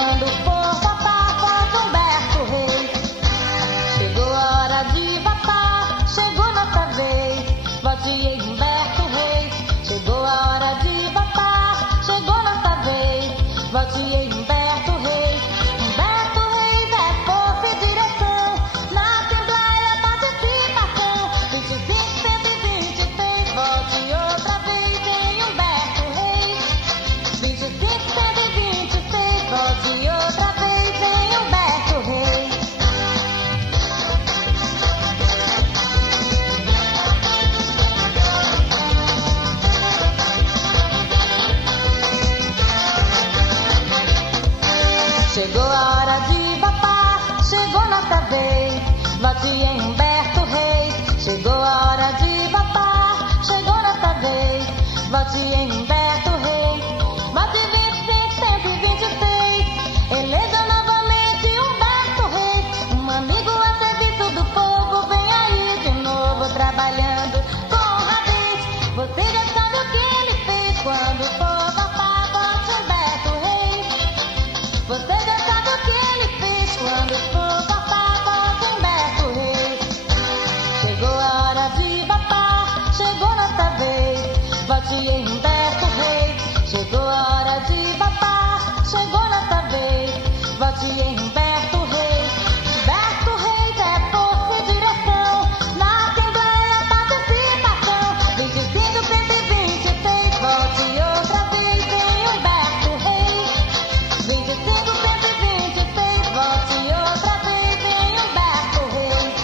Quando for votar, vote Humberto Reis. Chegou a hora de votar, chegou nossa vez. Vote em Humberto Reis. Chegou a hora de votar, chegou nossa vez. Vote em Humberto Reis. Humberto Reis é força e direção. Na Assembleia, participação. 25.126, vote outra vez em Humberto Reis. 25.126, vote outra vez em Humberto Reis. Chegou a hora de votar, chegou nossa vez. Vote em Humberto Reis. Chegou a hora de votar, chegou nossa vez. Vote em Humberto Reis. Vote 25.126. Eleja novamente Humberto Reis. Um amigo a serviço do povo. Vem aí de novo trabalhando com honradez. Você já sabe o que ele fez. Quando for votar, vote Humberto Reis. Você já sabe o que ele fez. Quando for votar, vote Humberto Reis. Chegou a hora de votar, chegou nossa vez. Vote em Humberto Reis. Chegou a hora de votar, chegou nossa vez. Vote em Humberto Reis. Humberto Reis é força e direção. Na Assembleia, participação. 25.126, vote outra vez em Humberto Reis. 25.126, vote outra vez em Humberto Reis.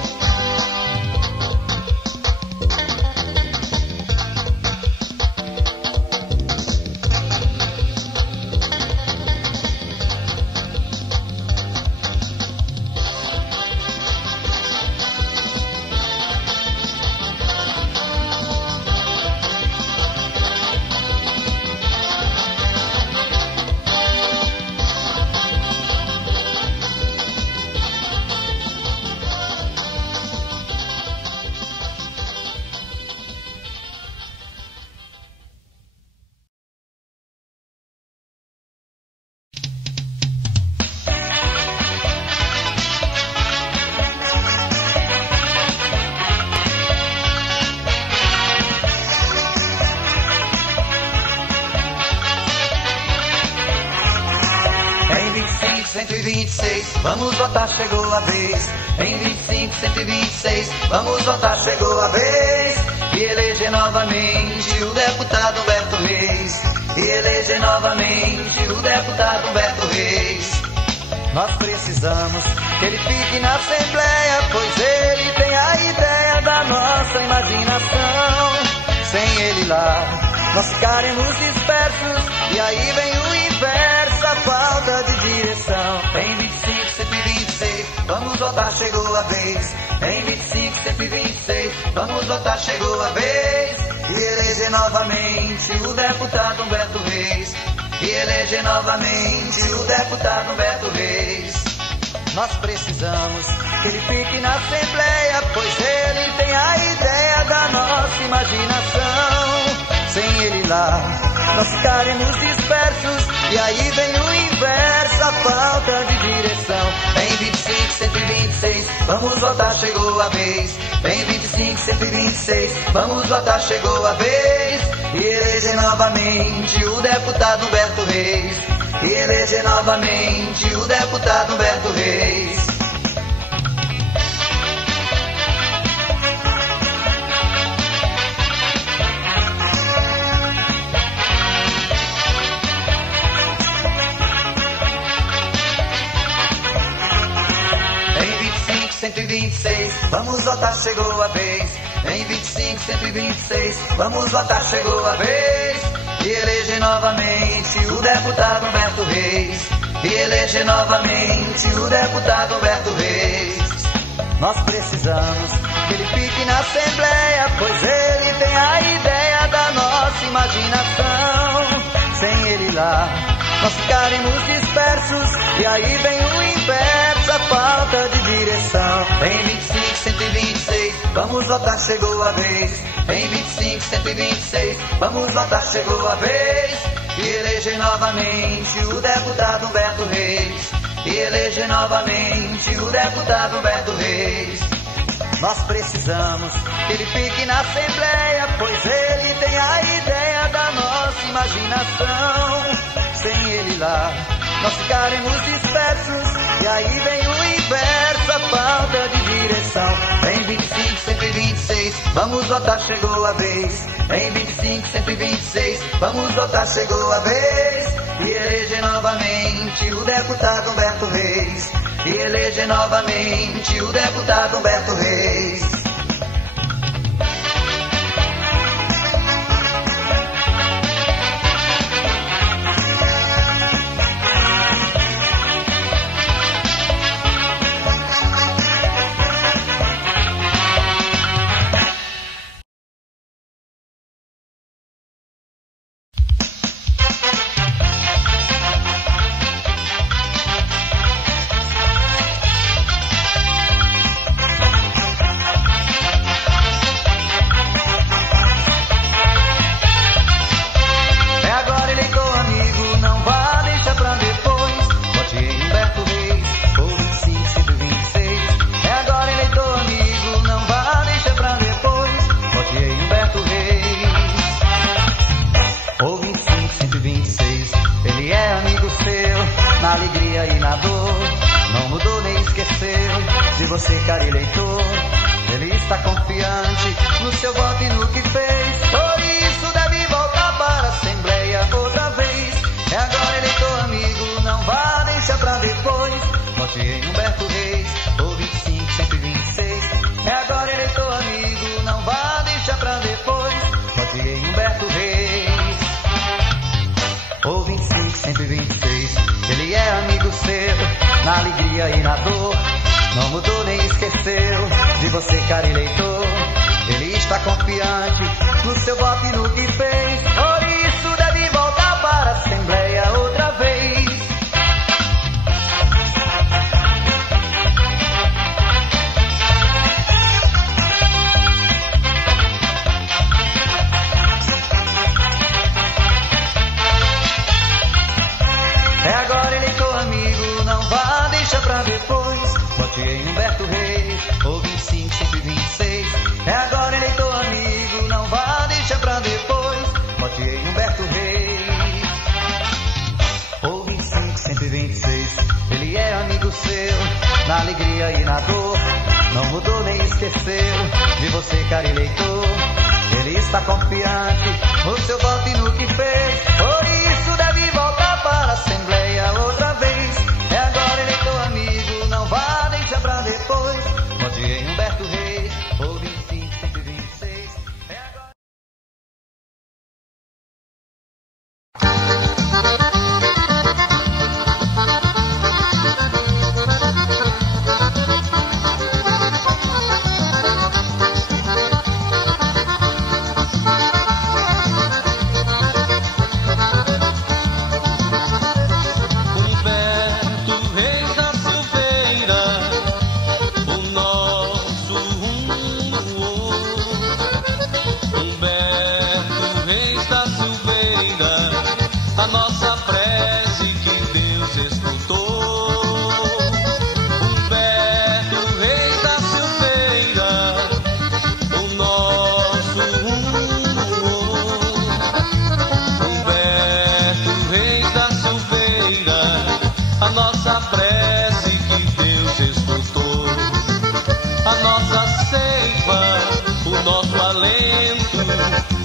Em 25.126, vamos votar, chegou a vez. Em 25.126, vamos votar, chegou a vez. E eleger novamente o deputado Humberto Reis. E eleger novamente o deputado Humberto Reis. Nós precisamos que ele fique na Assembleia, pois ele tem a ideia da nossa imaginação. Sem ele lá, nós ficaremos dispersos. E aí vem o inverso, a falta de direção. Em 25.126, vamos votar, chegou a vez. Em 25.126, vamos votar, chegou a vez. E eleger novamente o deputado Humberto Reis. E eleger novamente o deputado Humberto Reis. Nós precisamos que ele fique na Assembleia, pois ele tem a ideia da nossa imaginação. Sem ele lá, nós ficaremos dispersos. E aí vem o inverso, a falta de direção. Em 25.126, vamos votar, chegou a vez. Em 25.126, vamos votar, chegou a vez. E eleger novamente o deputado Humberto Reis. E eleger novamente o deputado Humberto Reis. Em 25.126, vamos votar, chegou a vez. Em 25.126, vamos votar, chegou a vez. E eleger novamente o deputado Humberto Reis. E eleger novamente o deputado Humberto Reis. Nós precisamos que ele fique na Assembleia, pois ele tem a ideia da nossa imaginação. Sem ele lá, nós ficaremos dispersos. E aí vem o inverso, a falta de direção. Em 25.126, vamos votar, chegou a vez. Em 25.126, vamos votar, chegou a vez. E eleger novamente o deputado Humberto Reis. e eleger novamente o deputado Humberto Reis. Nós precisamos que ele fique na Assembleia, pois ele tem a ideia da nossa imaginação. Sem ele lá, nós ficaremos dispersos, e aí vem o inverso, a falta de direção. Em 25, 126, vamos votar, chegou a vez. Em 25, 126, vamos votar, chegou a vez. E eleger novamente o deputado Humberto Reis. E eleger novamente o deputado Humberto Reis. você, caro eleitor, ele está confiante no seu voto e no que fez. Por isso deve voltar para a Assembleia outra vez. É agora, eleitor amigo, não vá deixar pra depois. Vote em Humberto Reis, ou 25, 126. É agora, eleitor amigo, não vá deixar pra depois. Vote em Humberto Reis, ou 25, 126. Ele é amigo seu, na alegria e na dor. Não mudou nem esqueceu de você, caro eleitor. Ele está confiante no seu voto e no que fez. Por isso deve voltar para a Assembleia outra vez. É agora, eleitor amigo, não vá deixar pra depois. Vote em Humberto Reis, ou 25, 126. É agora, eleitor amigo, não vá deixar pra depois. Vote em Humberto Reis, ou 25, 126. Ele é amigo seu, na alegria e na dor. Não mudou nem esqueceu de você, caro eleitor. Ele está confiante no seu voto e no que fez. Por isso deve voltar para a Assembleia outra vez. É agora, eleitor amigo, não vá deixar pra depois. Vote em Humberto Reis, ou 25, 126. É agora.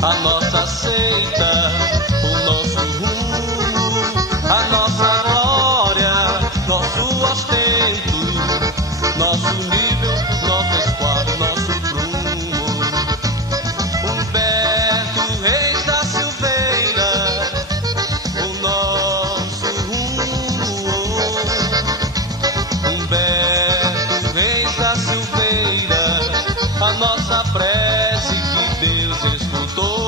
A nossa seita, o nosso rumo, a nossa glória, nosso ostento, nosso nível, nosso esquadro, nosso prumo. Humberto Reis da Silveira, o nosso rumo. Humberto Reis da Silveira, a nossa prece que Deus escutou.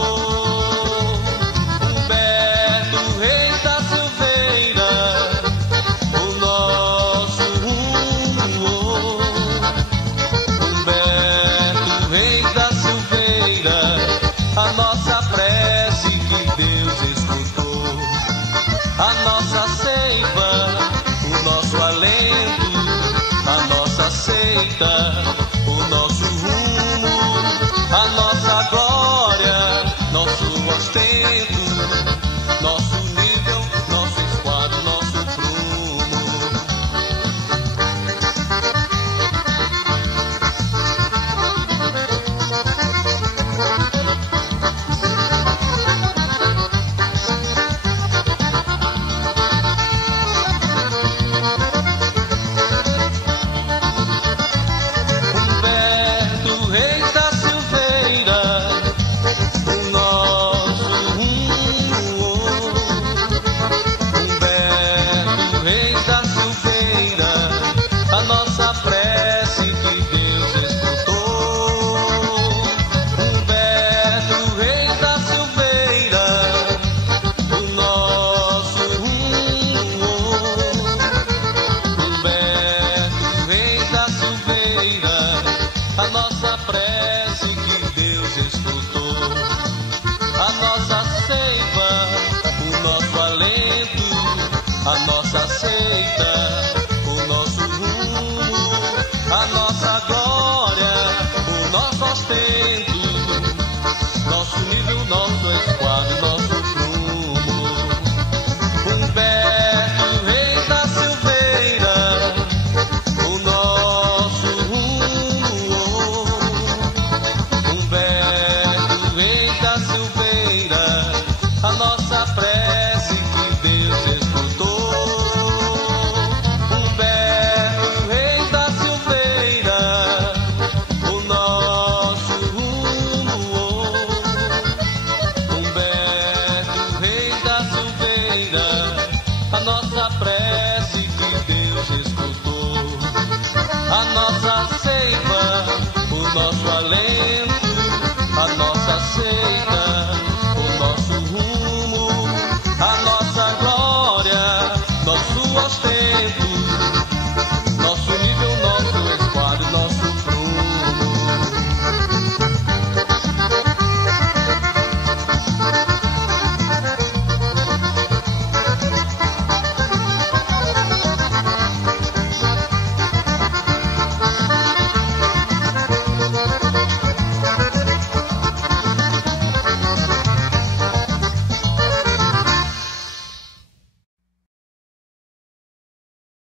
a nossa seita.